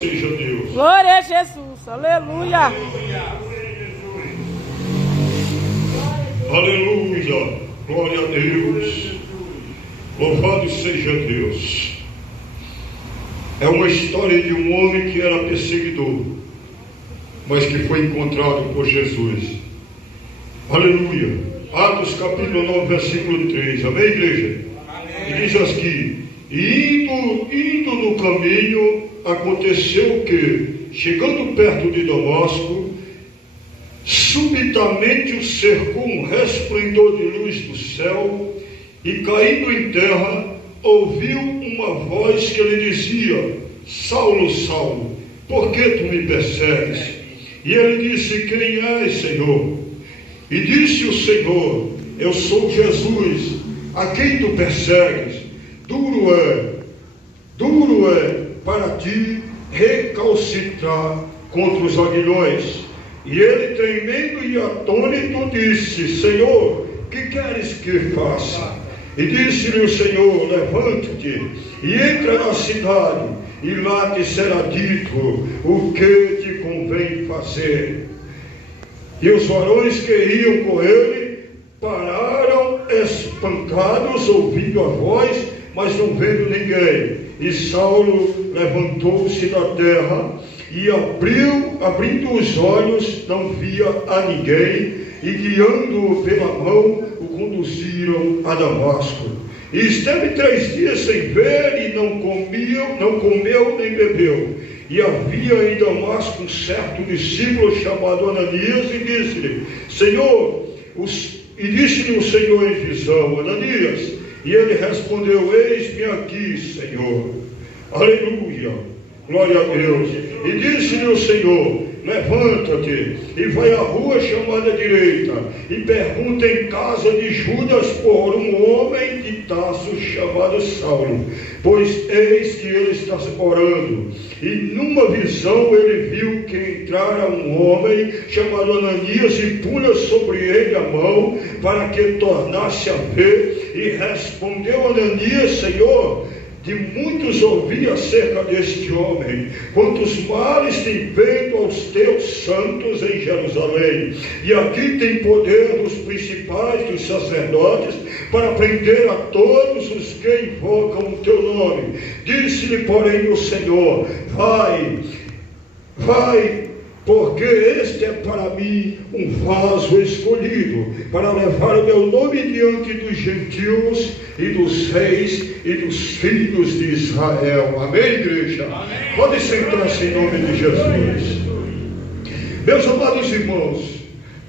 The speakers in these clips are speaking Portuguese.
Seja Deus. Glória a Jesus, aleluia. Aleluia, glória a Deus. Louvado seja Deus. É uma história de um homem que era perseguidor, mas que foi encontrado por Jesus. Aleluia. Atos capítulo 9, versículo 3. Amém, igreja? Amém. E diz assim: indo no caminho, aconteceu que, chegando perto de Damasco, subitamente o cercou um resplendor de luz do céu, e caindo em terra, ouviu uma voz que lhe dizia: Saulo, Saulo, por que tu me persegues? E ele disse: quem és, Senhor? E disse o Senhor: eu sou Jesus, a quem tu persegues. Duro é para ti recalcitrar contra os aguilhões. E ele, tremendo e atônito, disse: Senhor, que queres que faça? E disse-lhe o Senhor: levanta-te e entra na cidade, e lá te será dito o que te convém fazer. E os varões que iam com ele pararam espancados, ouvindo a voz, mas não vendo ninguém. E Saulo levantou-se da terra e abrindo os olhos, não via a ninguém, e guiando-o pela mão, o conduziram a Damasco. E esteve 3 dias sem ver, e não comeu nem bebeu. E havia em Damasco um certo discípulo chamado Ananias, e disse-lhe: Senhor, e disse-lhe o Senhor em visão: Ananias. E ele respondeu: eis-me aqui, Senhor. Aleluia, glória a Deus. E disse-lhe o Senhor: levanta-te e vai à rua chamada direita, e pergunta em casa de Judas por um homem de Tarso chamado Saulo, pois eis que ele está orando. E numa visão ele viu que entrara um homem chamado Ananias, e punha sobre ele a mão para que tornasse a ver. E respondeu Ananias: Senhor, de muitos ouvi acerca deste homem, quantos males tem feito aos teus santos em Jerusalém, e aqui tem poder dos principais dos sacerdotes para prender a todos os que invocam o teu nome. Disse-lhe, porém, o Senhor: vai, porque este é para mim um vaso escolhido, para levar o meu nome diante dos gentios e dos reis e dos filhos de Israel. Amém, igreja? Amém. Pode sentar-se em nome de Jesus. Meus amados irmãos,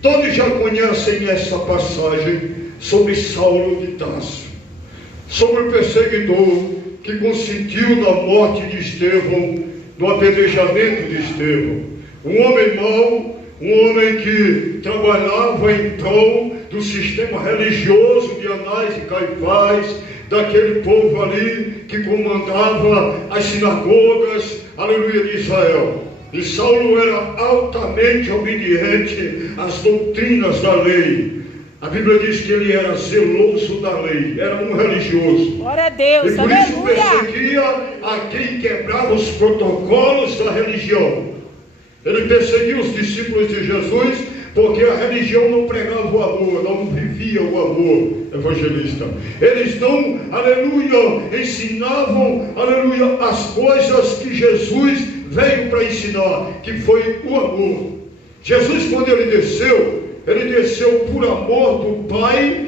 todos já conhecem essa passagem sobre Saulo de Tarso, sobre o perseguidor que consentiu na morte de Estevão, no apedrejamento de Estevão. Um homem mau, um homem que trabalhava em prol do sistema religioso de Anás e Caifás, daquele povo ali que comandava as sinagogas, aleluia, de Israel. E Saulo era altamente obediente às doutrinas da lei. A Bíblia diz que ele era zeloso da lei, era um religioso. Glória a Deus, e por aleluia. isso perseguia a quem quebrava os protocolos da religião. Ele perseguiu os discípulos de Jesus, porque a religião não pregava o amor, não vivia o amor evangelista. Eles não, aleluia, ensinavam, aleluia, as coisas que Jesus veio para ensinar, que foi o amor. Jesus, quando ele desceu por amor do Pai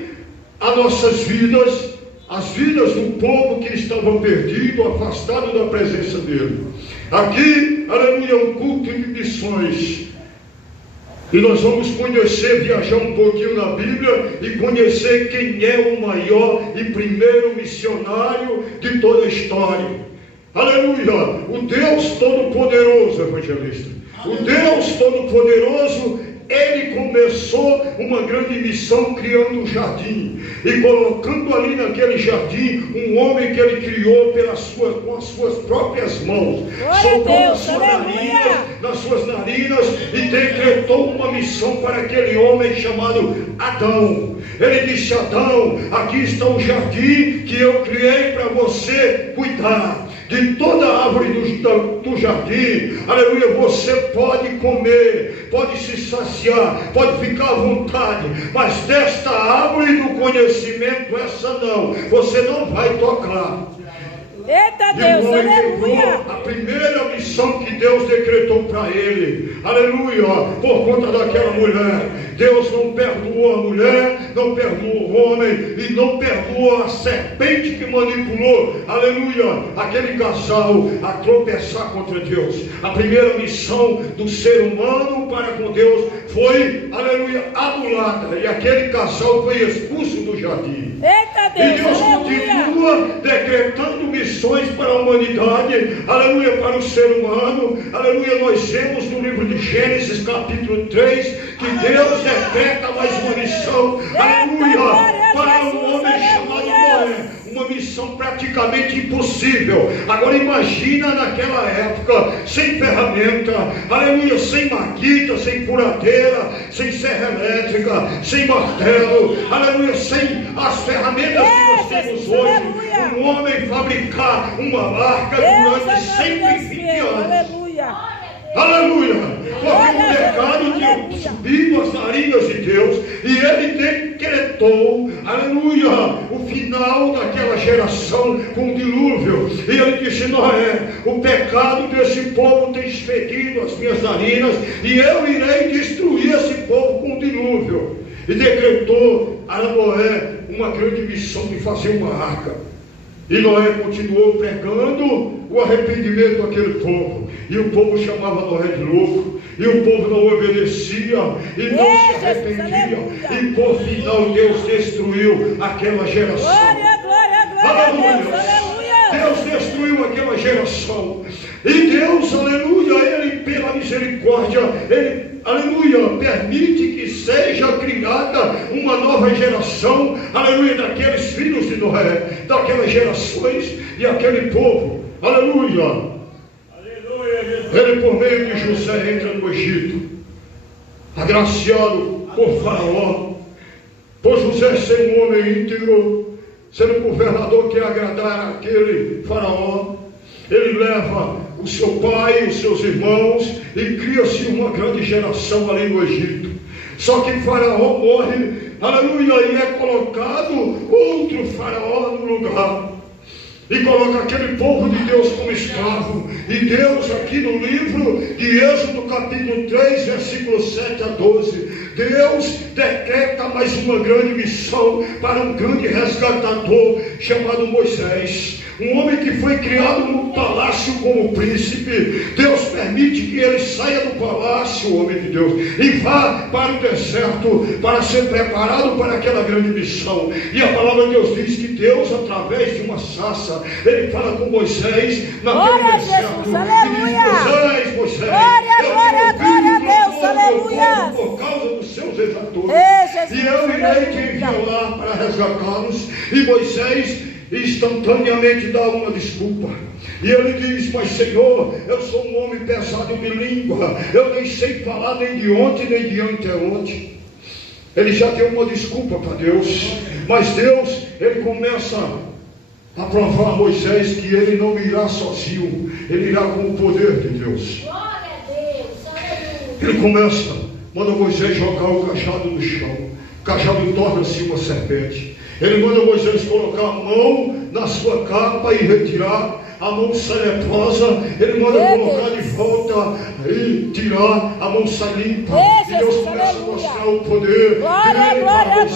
a nossas vidas, as vidas do povo que estava perdido, afastado da presença dele. Aqui, aleluia, um culto de missões. E nós vamos conhecer, viajar um pouquinho na Bíblia e conhecer quem é o maior e primeiro missionário de toda a história. Aleluia, o Deus Todo-Poderoso, evangelista. O Deus Todo-Poderoso, ele começou uma grande missão criando um jardim e colocando ali naquele jardim um homem que ele criou com as suas próprias mãos. Soprou nas suas narinas e decretou uma missão para aquele homem chamado Adão. Ele disse: Adão, aqui está o jardim que eu criei para você cuidar. de toda árvore do jardim, aleluia, você pode comer, pode se saciar, pode ficar à vontade, mas desta árvore do conhecimento, essa não, você não vai tocar. Eita Deus, aleluia. A primeira missão que Deus decretou para ele, aleluia, por conta daquela mulher. Deus não perdoou a mulher, não perdoou o homem e não perdoou a serpente que manipulou, aleluia, aquele casal a tropeçar contra Deus. A primeira missão do ser humano para com Deus foi, aleluia, anulada, e aquele casal foi expulso do jardim. Eita Deus, e Deus continua decretando missões para a humanidade, aleluia, para o ser humano, aleluia. Nós vemos no livro de Gênesis capítulo 3 que Deus decreta mais uma missão, aleluia, para um homem chamado Noé, uma missão praticamente impossível. Agora imagina naquela época, sem ferramenta, aleluia, sem maquita, sem furadeira, sem serra elétrica, sem martelo, aleluia, sem as ferramentas que nós temos hoje, um homem fabricar uma arca durante 120 anos. Aleluia, porque o pecado tinha subido as narinas de Deus e ele decretou, aleluia, o final daquela geração com o dilúvio. E ele disse: Noé, o pecado desse povo tem expedido as minhas narinas e eu irei destruir esse povo com o dilúvio. E decretou a Noé uma grande missão de fazer uma arca. E Noé continuou pregando o arrependimento daquele povo. E o povo chamava Noé de louco. E o povo não obedecia e não se arrependia. E por final Deus destruiu aquela geração. Glória, Deus destruiu aquela geração. E Deus, aleluia, Ele pela misericórdia, Ele, aleluia, permite que seja criada uma nova geração, aleluia, daqueles filhos de Noé, daquelas gerações e aquele povo, aleluia. Ele, por meio de José, entra no Egito, agraciado por Faraó, por José ser um homem íntegro, ser um governador que agradar aquele Faraó. Ele leva o seu pai, os seus irmãos, e cria-se uma grande geração ali no Egito. Só que Faraó morre, aleluia, e é colocado outro Faraó no lugar. E coloca aquele povo de Deus como escravo. E Deus, aqui no livro de Êxodo capítulo 3, versículos 7 a 12, Deus decreta mais uma grande missão para um grande resgatador chamado Moisés. Um homem que foi criado no palácio como príncipe. Deus permite que ele saia do palácio, homem de Deus, e vá para o deserto para ser preparado para aquela grande missão. E a palavra de Deus diz que Deus, através de uma sarça, ele fala com Moisés naquele deserto. E diz: Moisés, glória a Deus, aleluia, por causa dos seus exatores, e eu irei te enviar lá para resgatá-los. E Moisés instantaneamente dá uma desculpa. E ele diz: mas Senhor, eu sou um homem pesado de língua, eu nem sei falar nem de ontem nem de anteontem. Ele já deu uma desculpa para Deus. Mas Deus, ele começa a provar a Moisés que ele não irá sozinho, ele irá com o poder de Deus. Ele começa, manda Moisés jogar o cajado no chão. O cajado torna-se uma serpente. Ele manda Moisés colocar a mão na sua capa e retirar a mão sai leprosa. Ele manda colocar de volta e tirar, a mão sai limpa. E Deus começa a mostrar o poder. Glória a Deus,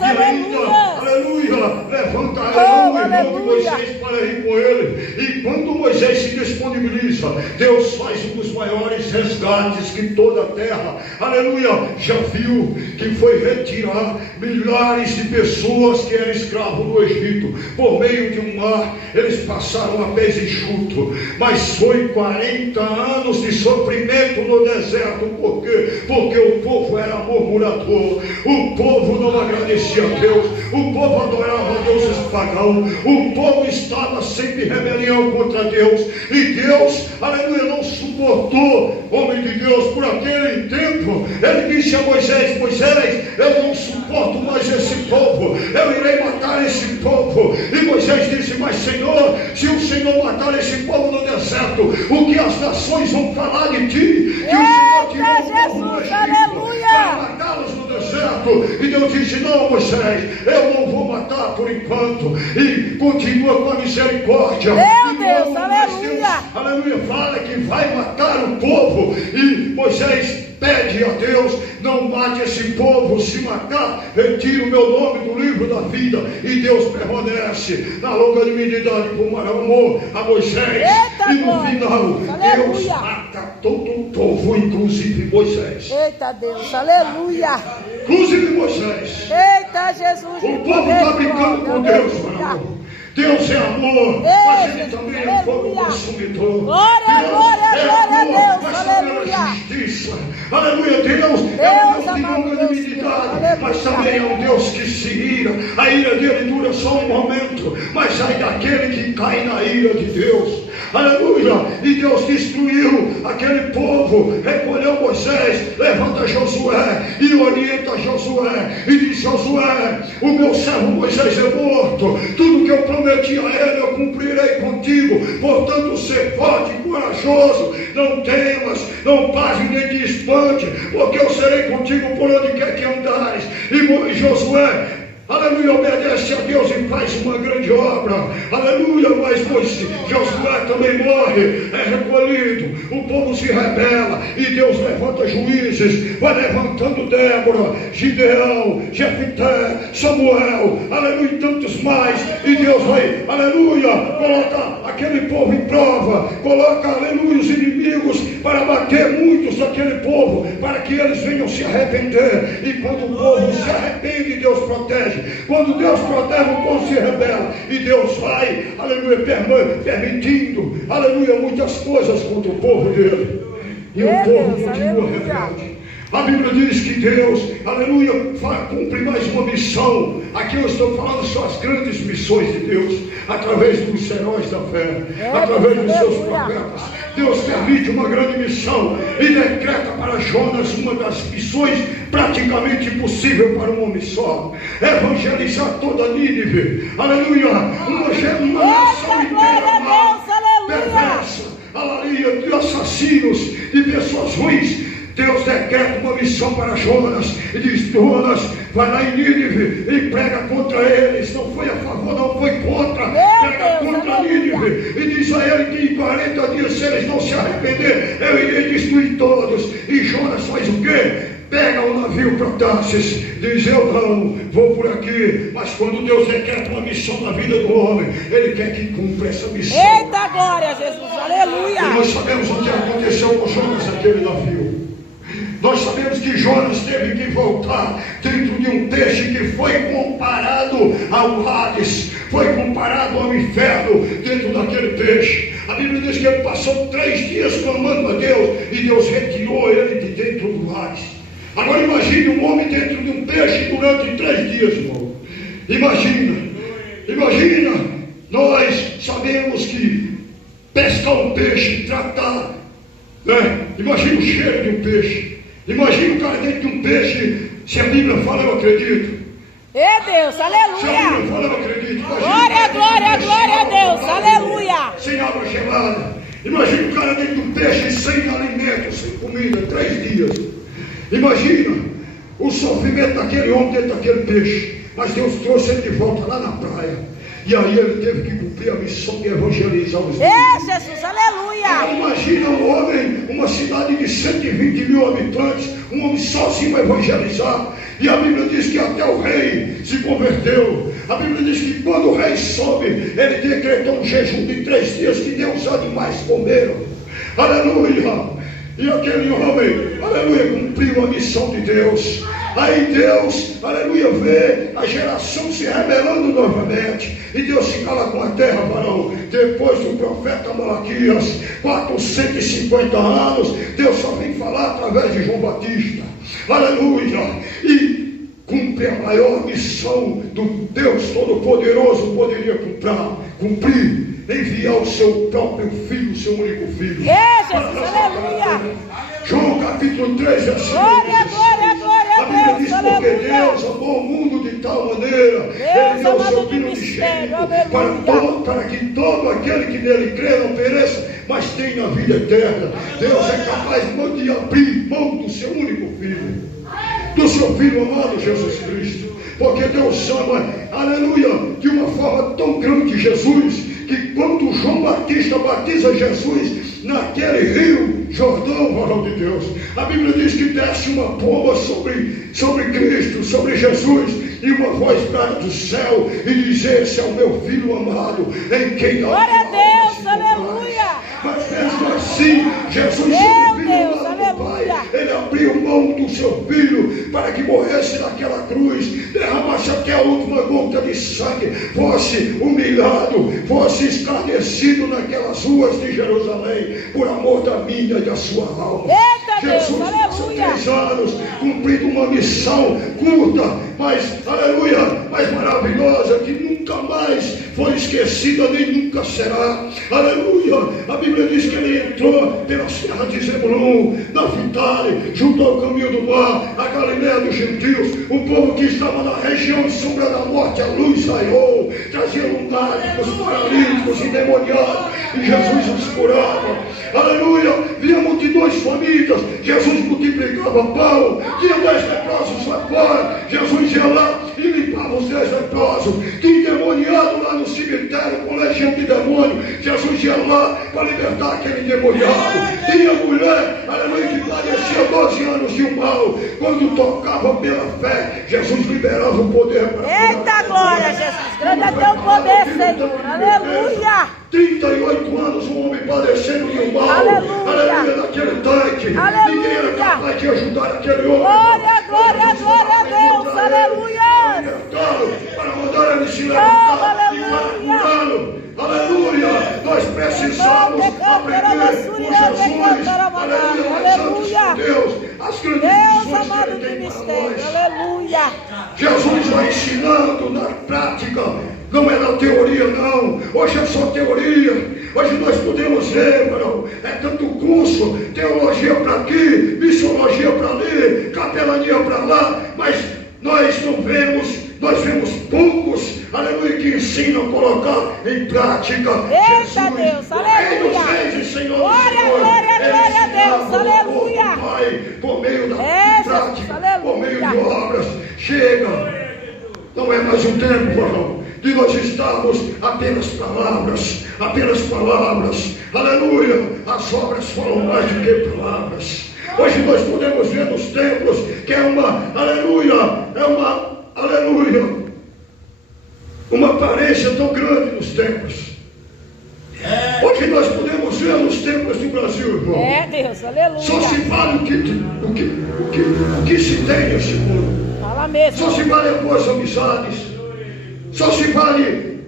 e ainda, aleluia, levanta o irmão de Moisés para ir com ele. E quando Moisés se disponibiliza, Deus faz um dos maiores resgates que toda a terra, aleluia, já viu, que foi retirar milhares de pessoas que eram escravos no Egito, por meio de um mar. Eles passaram a pés enxuto, mas foi 40 anos de sofrimento no deserto. Por quê? Porque o povo era murmurador, o povo não agradecia a Deus, o povo adorava deuses pagãos, o povo estava sempre em rebelião contra Deus, e Deus, aleluia, não suportava suportou, homem de Deus, por aquele tempo. Ele disse a Moisés: Moisés, eu não suporto mais esse povo, eu irei matar esse povo. E Moisés disse: mas Senhor, se o Senhor matar esse povo no deserto, o que as nações vão falar de ti? Que o Senhor tirou o povo do Egito para matá-los no deserto. E Deus disse: não, Moisés, eu não vou matar por enquanto. E continua com a misericórdia. Meu Deus, aleluia. Aleluia, fala que vai matar o povo. E Moisés pede a Deus: não mate esse povo. Se matar, retira o meu nome do livro da vida. E Deus permanece na longanimidade por amor a Moisés. Eita, e no final, aleluia. Deus mata todo o povo, inclusive Moisés. Eita Deus, aleluia. Inclusive Moisés. Eita Jesus. O povo está brincando com Deus, meu amor. Deus é amor, mas Ele também é fogo consumidor. Glória, glória, glória a Deus, mas também aleluia. é justiça. Aleluia, Deus é um Deus de longanimidade, mas também é um Deus que se ira. A ira dele dura só um momento, mas ai daquele que cai na ira de Deus. Aleluia, e Deus destruiu aquele povo, recolheu Moisés, levanta Josué e orienta Josué e diz: Josué, o meu servo Moisés é morto, tudo que eu prometi a ele eu cumprirei contigo, portanto ser forte e corajoso, não temas, não passe nem te espante, porque eu serei contigo por onde quer que andares. E Josué, aleluia, obedece a Deus e faz uma grande obra. Aleluia, mas Josué também morre, é recolhido, o povo se rebela e Deus levanta juízes, vai levantando Débora, Gideão, Jefité, Samuel, aleluia, e tantos mais. E Deus vai, aleluia, coloca aquele povo em prova, coloca, aleluia, os inimigos para bater muitos daquele povo, para que eles venham se arrepender. E quando o povo se arrepende, Deus protege. Quando Deus protege, o povo se rebela. E Deus vai, aleluia, permitindo, aleluia, muitas coisas contra o povo dele. E o povo continua rebelde. A Bíblia diz que Deus, aleluia, cumpre mais uma missão. Aqui eu estou falando só as grandes missões de Deus, através dos heróis da fé, através dos seus profetas. Deus permite uma grande missão e decreta para Jonas uma das missões praticamente impossível para um homem só: evangelizar toda Nínive. Aleluia, uma nação inteira perversa, aleluia, de assassinos, de pessoas ruins. Deus decreta uma missão para Jonas e diz: Jonas, vai lá em Nínive e prega contra eles. Não foi a favor, não foi contra. Prega contra Nínive e diz a ele que em 40 dias, se eles não se arrepender, eu irei destruir todos. E Jonas faz o quê? Pega o navio para Tarsis, diz: eu não vou por aqui. Mas quando Deus decreta uma missão na vida do homem, Ele quer que cumpra essa missão. Eita glória, Jesus, aleluia. E nós sabemos o que aconteceu com Jonas naquele navio. Nós sabemos que Jonas teve que voltar dentro de um peixe que foi comparado ao Hades, foi comparado ao inferno dentro daquele peixe. A Bíblia diz que ele passou 3 dias clamando a Deus e Deus retirou ele de dentro do Hades. Agora imagine um homem dentro de um peixe durante 3 dias, irmão. Imagina, nós sabemos que pescar um peixe, tratar, né? Imagina o cheiro de um peixe. Imagina o cara dentro de um peixe. Se a Bíblia fala, eu acredito. Deus, aleluia. Se a Bíblia fala, eu acredito. Glória, glória, glória a Deus, aleluia. Sem água gelada. Imagina o cara dentro de um peixe sem alimento, sem comida, 3 dias. Imagina o sofrimento daquele homem dentro daquele peixe. Mas Deus trouxe ele de volta lá na praia. E aí ele teve que cumprir a missão de evangelizar os homens. Jesus, aleluia. Imagina um homem, uma cidade de 120 mil habitantes, um homem sozinho a evangelizar. E a Bíblia diz que até o rei se converteu. A Bíblia diz que quando o rei soube, ele decretou um jejum de 3 dias que nem os animais comeram. Aleluia. E aquele homem, aleluia, cumpriu a missão de Deus. Aí Deus, aleluia, vê a geração se rebelando novamente. E Deus se cala com a terra, varão. Depois do profeta Malaquias, 450 anos, Deus só vem falar através de João Batista. Aleluia. E cumpre a maior missão do Deus Todo-Poderoso poderia cumprir. Enviar o seu próprio filho, o seu único filho. Jesus, aleluia. capítulo 3, versículo 16. A Bíblia diz, porque Deus amou o mundo de tal maneira, Ele deu o seu Filho unigênito, para que todo aquele que nele crê não pereça, mas tenha a vida eterna. Deus é capaz de abrir mão do seu único Filho, do seu Filho amado Jesus Cristo, porque Deus ama, aleluia, de uma forma tão grande Jesus, que quando João Batista batiza Jesus naquele rio Jordão, varão de Deus, a Bíblia diz que desce uma pomba sobre Cristo, sobre Jesus, e uma voz brada do céu e diz: esse é o meu Filho amado, em quem há glória a Deus, aleluia. Mas mesmo assim, Jesus, seu Filho amado do Pai, Ele abriu mão do seu Filho para que morresse naquela cruz, derramasse até a última gota de sangue, fosse humilhado, fosse escarnecido naquelas ruas de Jerusalém, por amor da minha e da sua alma. Eita Jesus Deus, passou aleluia. 3 anos cumprindo uma missão curta, mas, aleluia, mas maravilhosa, que nunca mais foi esquecida, nem nunca será. Aleluia. A Bíblia diz que Ele entrou pelas terras de Zebulon, Naphtali, junto ao caminho do mar, a Galileia dos gentios. O povo que estava na região de sombra da morte, a luz raiou, trazia lunáticos, paralíticos, endemoniados, e Jesus os curava. Aleluia. Via multidões famintas, Jesus multiplicava pão, tinha 10 leprosos lá fora, Jesus ia lá e limpava os 10 leprosos. Tinha endemoniado lá no cemitério com legião de demônio, Jesus ia lá para libertar aquele endemoniado. Tinha mulher, aleluia, que padecia 12 anos de um mal, quando tocava pela fé, Jesus liberava o poder para Eita glória, Jesus, grande é teu poder, Senhor, aleluia. 38 anos um homem padecendo de um mal, aleluia, naquele tanque, ninguém era capaz de ajudar aquele homem. Glória, glória, glória a Deus, aleluia. Para mandar ele se levantar e para curá-lo. Aleluia, nós precisamos aprender com Jesus, aleluia, Deus, as grandes missões que Ele tem para nós. Aleluia. Jesus vai ensinando na prática, não é na teoria não. Hoje é só teoria. Hoje nós podemos ver, irmão, é tanto curso, teologia para aqui, missiologia para ali, capelania para lá, mas nós não vemos, nós vemos poucos, aleluia, que ensinam a colocar em prática. Eita Deus, aleluia. Glória, glória, glória a Deus, aleluia. Pai, por meio da prática, por meio de obras, chega. Não é mais um tempo, irmão, de nós estarmos apenas palavras, aleluia. As obras falam mais do que palavras. Hoje nós podemos ver nos templos que é uma aparência tão grande nos templos. Hoje nós podemos ver nos templos do Brasil, irmão. É Deus, aleluia. Só se vale o que se tem nesse mundo. Fala mesmo. Só se vale as boas amizades. Só se vale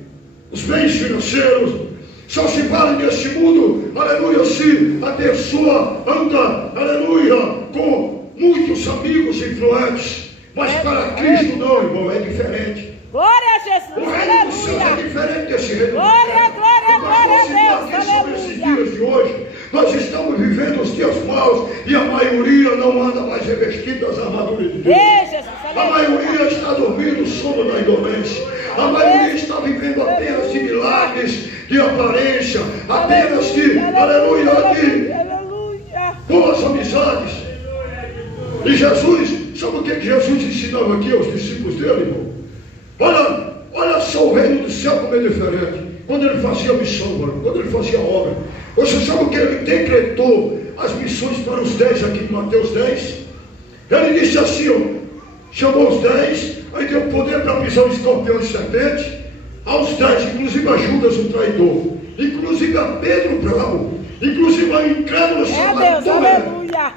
os bens financeiros. Só se vale nesse mundo, aleluia, se a pessoa anda, aleluia, com muitos amigos influentes. Mas para Cristo não, irmão, é diferente. Glória a Jesus, O reino dos céus é aleluia. diferente desse reino. Glória, glória, glória a Deus, Sobre esses aleluia. dias de hoje, nós estamos vivendo os dias maus e a maioria não anda mais revestida das armaduras de Deus. Ei, Jesus, A aleluia. maioria está dormindo o sono da indolência. A maioria está vivendo apenas de milagres, de aparência, apenas de, aleluia, de Aleluia. boas amizades. E Jesus, sabe o que Jesus ensinava aqui aos discípulos dele, irmão? Olha só o reino do céu como é diferente. Quando ele fazia missão, mano, quando ele fazia obra. Você sabe o que ele decretou as missões para os 10 aqui em Mateus 10? Ele disse assim, ó, chamou os 10, aí deu poder para pisar o escorpião e serpente, aos 10, inclusive a Judas o traidor, inclusive a Pedro o bravo, inclusive a incrédula É Deus, aleluia.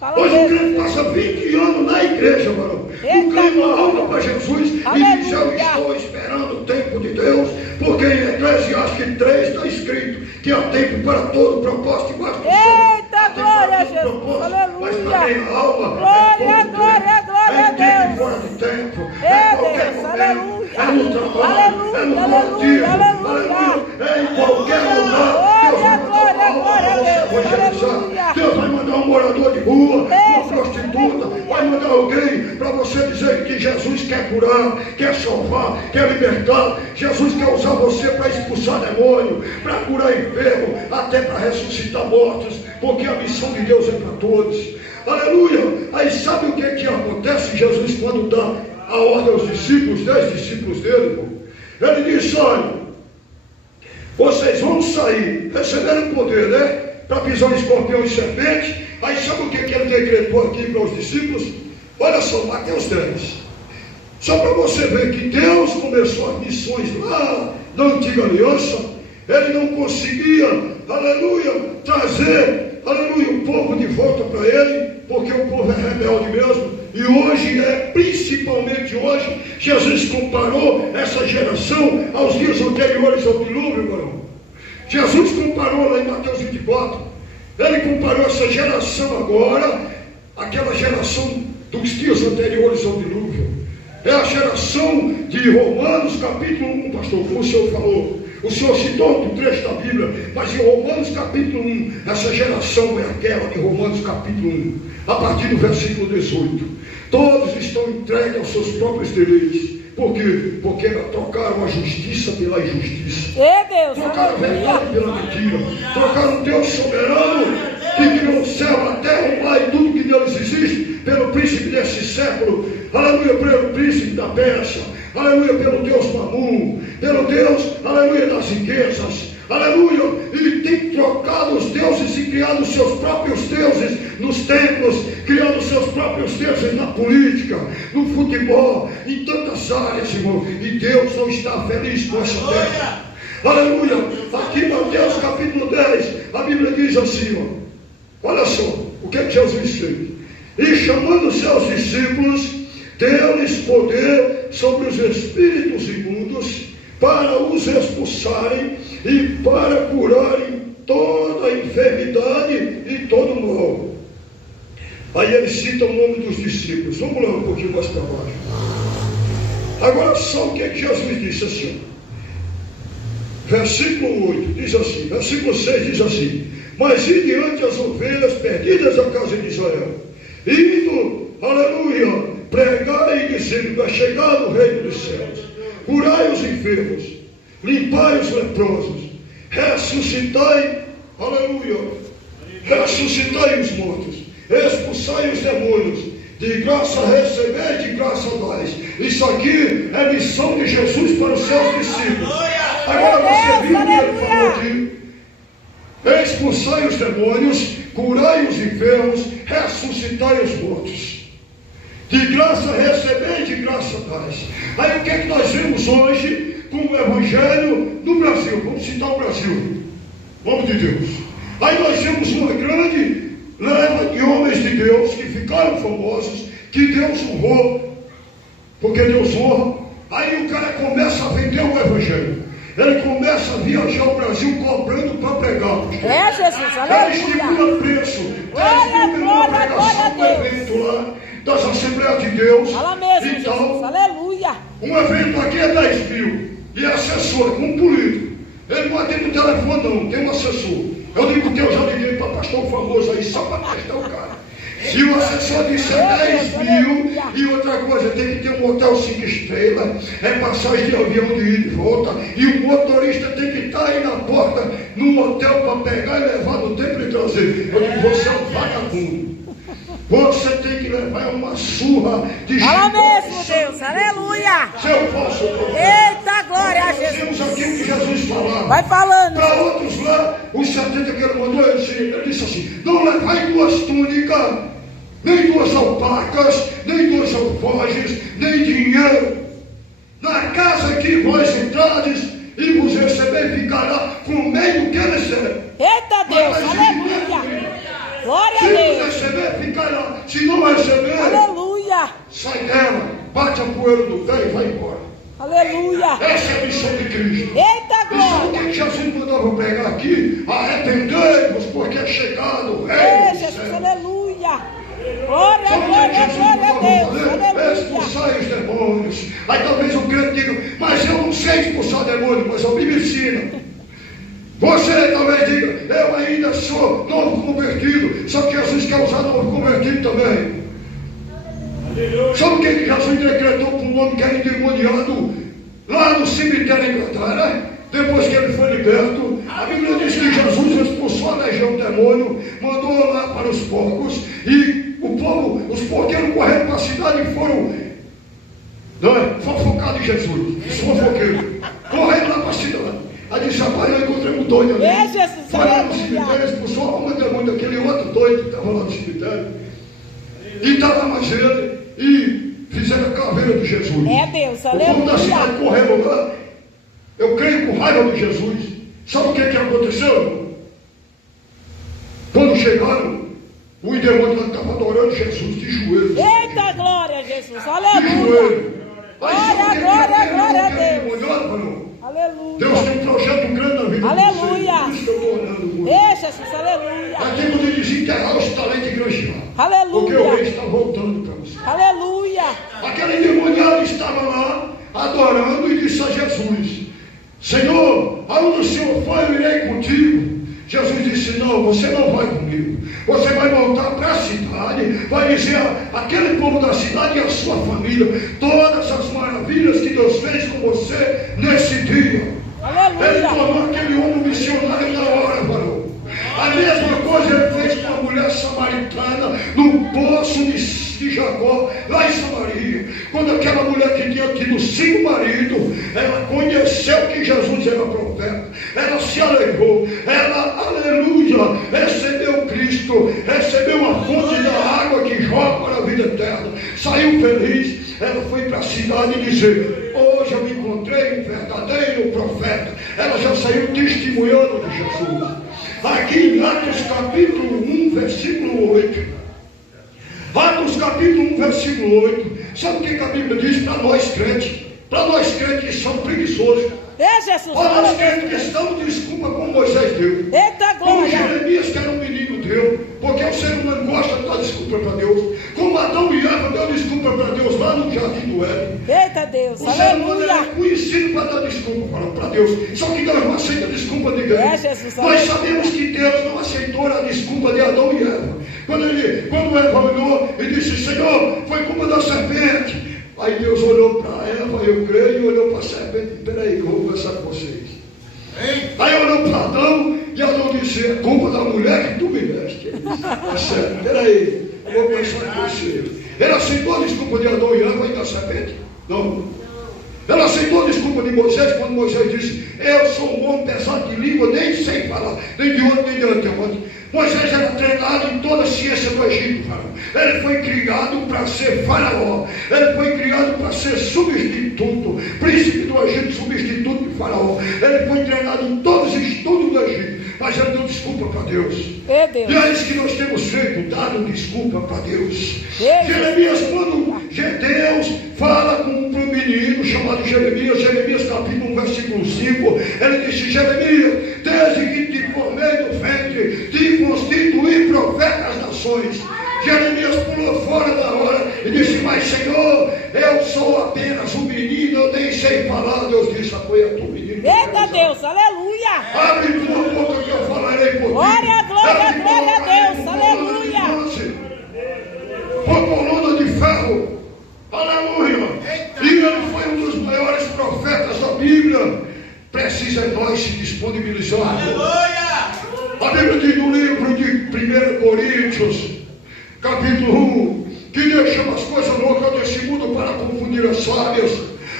Fala Hoje o crente mesmo. passa 20 anos na igreja, mano. O crente uma alma para Jesus e diz: eu estou esperando o tempo de Deus, porque em Eclesiastes 3 está escrito que há tempo para todo propósito e mais Eita, glória a Jesus, aleluia. Glória, glória, glória a Deus. Fora do tempo, É qualquer Deus, momento, aleluia. é no trabalho, é no Aleluia, coletivo, aleluia. é em qualquer lugar. Glória, glória, glória a Deus, aleluia. Deus vai mandar um morador de rua, uma Jesus quer curar, quer salvar, quer libertar. Jesus quer usar você para expulsar demônio, para curar enfermo, até para ressuscitar mortos, porque a missão de Deus é para todos. Aleluia! Aí sabe o que acontece? Jesus, quando dá a ordem aos discípulos, 10 discípulos dele, irmão, ele diz: olha, vocês vão sair, receberam poder, né? Para pisar em escorpião e serpente. Aí sabe o que ele decretou aqui para os discípulos? Olha só, Mateus 10. Só para você ver que Deus começou as missões lá na antiga aliança. Ele não conseguia, aleluia, trazer, aleluia, o povo de volta para ele, porque o povo é rebelde mesmo. E hoje, principalmente hoje, Jesus comparou essa geração aos dias anteriores ao dilúvio, irmão. Jesus comparou lá em Mateus 24, ele comparou essa geração agora, aquela geração dos dias anteriores ao dilúvio. É a geração de Romanos capítulo 1, pastor, como o senhor falou. O senhor citou um trecho da Bíblia, mas em Romanos capítulo 1, essa geração é aquela de Romanos capítulo 1, a partir do versículo 18. Todos estão entregues aos seus próprios deleites. Por quê? Porque trocaram a justiça pela injustiça. Trocaram a verdade pela mentira. Trocaram o Deus soberano, que criou o céu, a terra, o mar e tudo que neles existe, pelo príncipe desse século. Aleluia, pelo príncipe da Pérsia. Aleluia, pelo Deus Mamum. Pelo Deus, aleluia, das riquezas. Aleluia, e tem trocado os deuses e criado os seus próprios deuses nos templos, criando os seus próprios deuses na política, no futebol, em tantas áreas, irmão. E Deus não está feliz com essa terra. Aleluia, aqui em Mateus capítulo 10, a Bíblia diz assim, ó, olha só, o que Jesus fez. E chamando seus discípulos, deu-lhes poder sobre os espíritos imundos, para os expulsarem e para curarem toda a enfermidade e todo o mal. Aí ele cita o nome dos discípulos. Vamos lá um pouquinho mais para baixo. Agora só o que Jesus disse assim. Versículo 8 diz assim, versículo 6 diz assim: mas e diante as ovelhas perdidas da casa de Israel, indo, aleluia, pregai e dizendo: é chegado o reino dos céus. Curai os enfermos, limpai os leprosos, ressuscitai, aleluia, ressuscitai os mortos, expulsai os demônios, de graça receber, de graça dais. Isso aqui é missão de Jesus para os seus discípulos. Agora você viu o que ele falou aqui? Expulsai os demônios, curai os enfermos, ressuscitai os mortos. De graça receber, de graça dais. Aí o que é que nós vemos hoje com o Evangelho no Brasil? Vamos citar o Brasil. Nome de Deus. Aí nós temos uma grande leva de homens de Deus que ficaram famosos, que Deus honrou, porque Deus honra. Aí o cara começa a vender o Evangelho. Ele começa a viajar o Brasil cobrando para pregar. Jesus, aleluia. Ele estimula preço. Ele estimula uma pregação, um evento lá das Assembleias de Deus. Fala mesmo, então, Jesus, aleluia. Um evento aqui é 10 mil. E é assessor, com um político. Ele não atende o telefone não, tem um assessor. Eu digo que eu já liguei para pastor famoso aí, só para testar o cara. Se o assessor disser 10 mil, e outra coisa, tem que ter um hotel 5 estrelas, é passagem de avião de ida e volta, e o motorista tem que estar aí na porta, num hotel para pegar e levar no templo e trazer. Eu digo, você é um vagabundo. Você tem que levar uma surra de fala mesmo, Deus, aleluia. Seu falso profeta. Eita, glória a Jesus. Temos aqui o que Jesus falava. Vai falando. Para outros lá, os 70 que ele mandou, ele disse assim: não levai 2 túnicas, nem 2 alpacas, nem 2 alforjes, nem dinheiro. Na casa que vós entrades e vos receber, ficará com o meio que receber. Eita Deus, aleluia. Glória a Deus. Se receber, ficará. Se não receber, aleluia, sai dela, bate a poeira do pé e vai embora. Aleluia. Essa é a missão de Cristo. Eita glória. Isso que Jesus mandava pregar aqui: arrependei-vos, porque é chegado o reino. Jesus, aleluia. Glória, glória, glória a Deus. Aleluia. Expulsai os demônios. Aí talvez o crente diga: mas eu não sei expulsar demônios, mas eu me ensino. Você talvez diga: eu ainda sou novo convertido. Só que Jesus quer usar novo convertido também. Sabe o que Jesus decretou homem que era endemoniado lá no cemitério em Inglaterra. Depois que ele foi liberto, a Bíblia diz que Jesus expulsou a legião do demônio, mandou lá para os porcos, e o povo, os porqueiros correram para a cidade e foram fofocados em Jesus, os fofoqueiros, correram lá para a cidade. Aí disse: rapaz, nós encontramos um doido ali. Foi lá no cemitério, expulsou a alma do demônio daquele outro doido que estava lá no cemitério. E estava mais ele, e fizeram a caveira de Jesus. Deus, o povo da cidade correram lá. Eu creio com raiva de Jesus. Sabe o que aconteceu? Quando chegaram, o endemoniado estava adorando Jesus de joelhos. Eita glória a Jesus, aleluia. Glória a Deus. Aleluia. Deus tem um projeto grande na vida. Aleluia. Por isso que eu estou orando. Jesus, aleluia. É tempo de desenterrar os talentos e granjear. Aleluia. Porque o rei está voltando para você. Aleluia. Aquele endemoniado estava lá adorando e disse a Jesus: Senhor, aonde o Senhor for, eu irei contigo. Jesus disse: não, você não vai comigo. Você vai voltar para a cidade, vai dizer àquele povo da cidade e à sua família todas as maravilhas que Deus fez com você nesse dia. Aleluia. Ele tornou aquele homem missionário na hora, varão. A mesma coisa ele fez com a mulher samaritana no poço de Jacó, lá em Samaria. Quando aquela mulher que tinha tido 5 maridos, ela conheceu que Jesus era profeta, ela se alegrou, ela, aleluia, recebeu Cristo, recebeu a fonte da água que joga para a vida eterna, saiu feliz. Ela foi para a cidade e disse: hoje eu me encontrei um verdadeiro profeta. Ela já saiu testemunhando de Jesus. Aqui em Atos capítulo 1, versículo 8. Atos capítulo 1, versículo 8. Sabe o que a Bíblia diz para nós crentes? Para nós crentes que são preguiçosos. Jesus, para nós crentes que estão desculpa como Moisés deu. Eita Como glória. Jeremias, que era um menino, deu. Porque o ser humano gosta de dar desculpa para Deus. Como Adão e Eva deu desculpa para Deus lá no jardim do Éden. Eita Deus, o ser humano é aleluia. conhecido para dar desculpa para Deus. Só que Deus não aceita desculpa de ninguém. Jesus, nós sabemos que Deus não aceitou a desculpa de Adão e Eva. Quando Eva olhou e disse: Senhor, foi culpa da serpente. Aí Deus olhou para Eva, eu creio, e olhou para a serpente: peraí, que eu vou conversar com vocês. Aí olhou para Adão, e Adão disse: é culpa da mulher que tu me deste. Ele disse: peraí, eu vou conversar com você. Ele aceitou a desculpa de Adão e Eva e da serpente? Não. Ela aceitou a desculpa de Moisés quando Moisés disse: eu sou um homem pesado de língua, nem sei falar, nem de outro, nem de antemão. Moisés era treinado em toda a ciência do Egito, varão. Ele foi criado para ser faraó. Ele foi criado para ser substituto, príncipe do Egito, substituto de faraó. Ele foi treinado em todos os estudos do Egito. Mas ele deu desculpa para Deus. E é isso que nós temos feito, dado desculpa para Deus. Jeremias, quando Deus fala com um menino chamado Jeremias capítulo 1, versículo 5, ele disse: Jeremias, desde que te formei do ventre, te constituí profeta às nações. Jeremias pulou fora da hora e disse: mas Senhor, eu sou apenas um menino, eu nem sei falar. Deus disse: foi a tua menina. Eita Deus, aleluia. Abre tua boca que eu falarei por ti. Glória, glória, glória a Deus, aleluia. Foi coluna de ferro, aleluia. E ele foi um dos maiores profetas da Bíblia. Precisa nós se disponibilizar. Aleluia. A Bíblia diz no livro de 1 Coríntios, capítulo 1, que deixamos as coisas loucas desse mundo para confundir as sábias,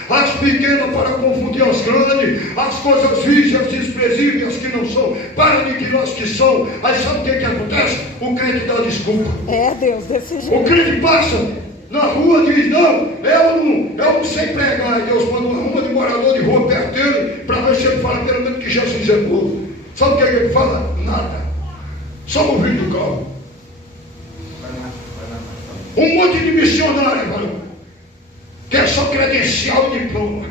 as pequenas para confundir as grandes, as coisas vis e as desprezíveis que não são, para aniquilar as que são. Aí sabe o que acontece? O crente dá desculpa. Deus, desse jeito. O crente passa na rua e diz: não, eu não sei pregar. E Deus manda uma de morador de rua perto dele, para ver se ele fala pelo menos que Jesus é bom. Sabe o que ele fala? Nada. Só o vidro do carro. Um monte de missionário, varão, que é só credencial e diploma.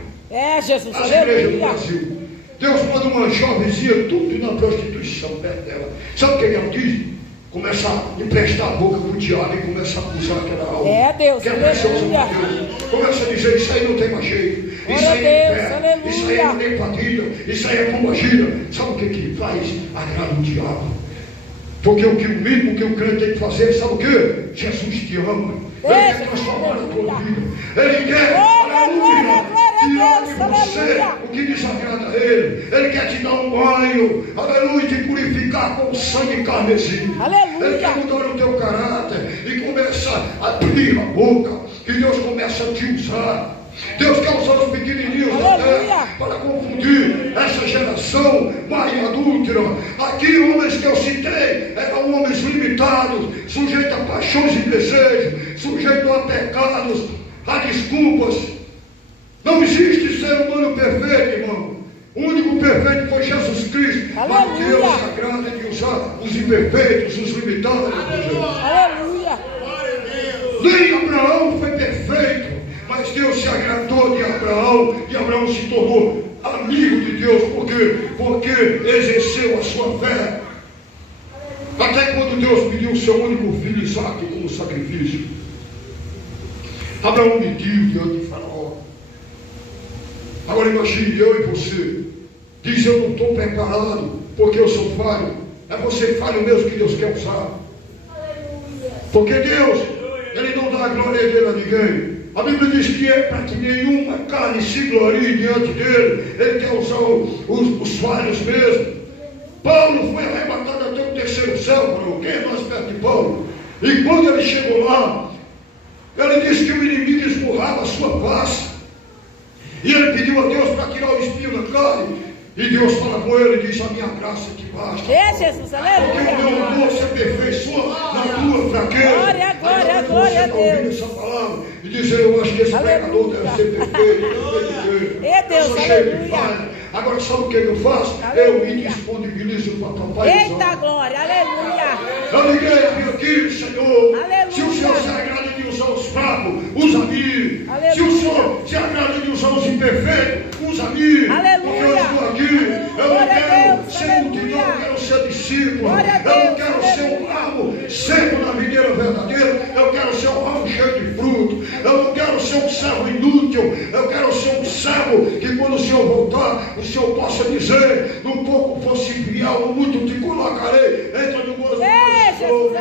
Jesus, As igrejas do aleluia. Brasil. Deus manda uma jovenzinha tudo na prostituição perto dela. Sabe o que ela diz? Começa a emprestar a boca para o diabo e começa a acusar aquela alma. Deus, que é preciosa aleluia. para Deus. Começa a dizer: isso aí não tem mais jeito. Isso aí é inferno. Isso aí não tem partida. Isso aí é pombagira. Sabe o que faz? Agrada o diabo. Porque o mínimo que o crente tem que fazer, sabe o que? Jesus te ama. Ele quer transformar a tua vida. Ele quer. Tirar de você o que desagrada a Ele. Ele quer te dar um banho, aleluia, te purificar com o sangue carmesim. Ele quer mudar o teu caráter e começa a abrir a boca, que Deus começa a te usar. Deus quer usar os pequenininhos da terra para confundir essa geração mais adúltera. Aqui, homens que eu citei eram homens limitados, sujeitos a paixões e desejos, sujeitos a pecados, a desculpas. Não existe ser humano perfeito, irmão. O único perfeito foi Jesus Cristo. Mas Deus se agrada de usar os imperfeitos, os limitados. Aleluia. Nem Abraão foi perfeito, mas Deus se agradou de Abraão, e Abraão se tornou amigo de Deus, porque exerceu a sua fé. Até quando Deus pediu o seu único filho Isaque como sacrifício, Abraão mediu diante de Faraó. Agora imagine eu e você, diz: eu não estou preparado, porque eu sou falho. É você falho mesmo que Deus quer usar. Porque Deus, Ele não dá a glória dele a ninguém. A Bíblia diz que é para que nenhuma carne se glorie diante dele. Ele quer usar os falhos mesmo. Paulo foi arrebatado até o terceiro céu. Quem é mais perto de Paulo? E quando ele chegou lá, ele disse que o inimigo esmurrava a sua face. E ele pediu a Deus para tirar o espinho da carne. E Deus fala com ele e diz: a minha graça te basta. Jesus, aleluia. Porque o meu amor se aperfeiçoa na tua fraqueza. Glória, glória, glória a Deus. Essa palavra e dizer: eu acho que esse pecador deve ser perfeito. É Deus, aleluia. Agora sabe o que eu faço? Eu me disponibilizo para papai. Eita glória, aleluia. Eu liguei aqui, Senhor. Aleluia. Se o Senhor se agrada de usar os fracos, usa-me. Se o Senhor se agrada de usar os imperfeitos, usa-me. Porque eu estou aqui. Eu não quero ser multidão, eu quero ser discípulo. Eu não quero ser um ramo seco na videira verdadeira. Eu quero ser um ramo cheio de fruto. Eu não quero ser um servo inútil. Eu quero ser um servo que quando o Senhor voltar, o Senhor possa dizer: no pouco fosse fiel, no muito te colocarei. Entra no gozo do Senhor.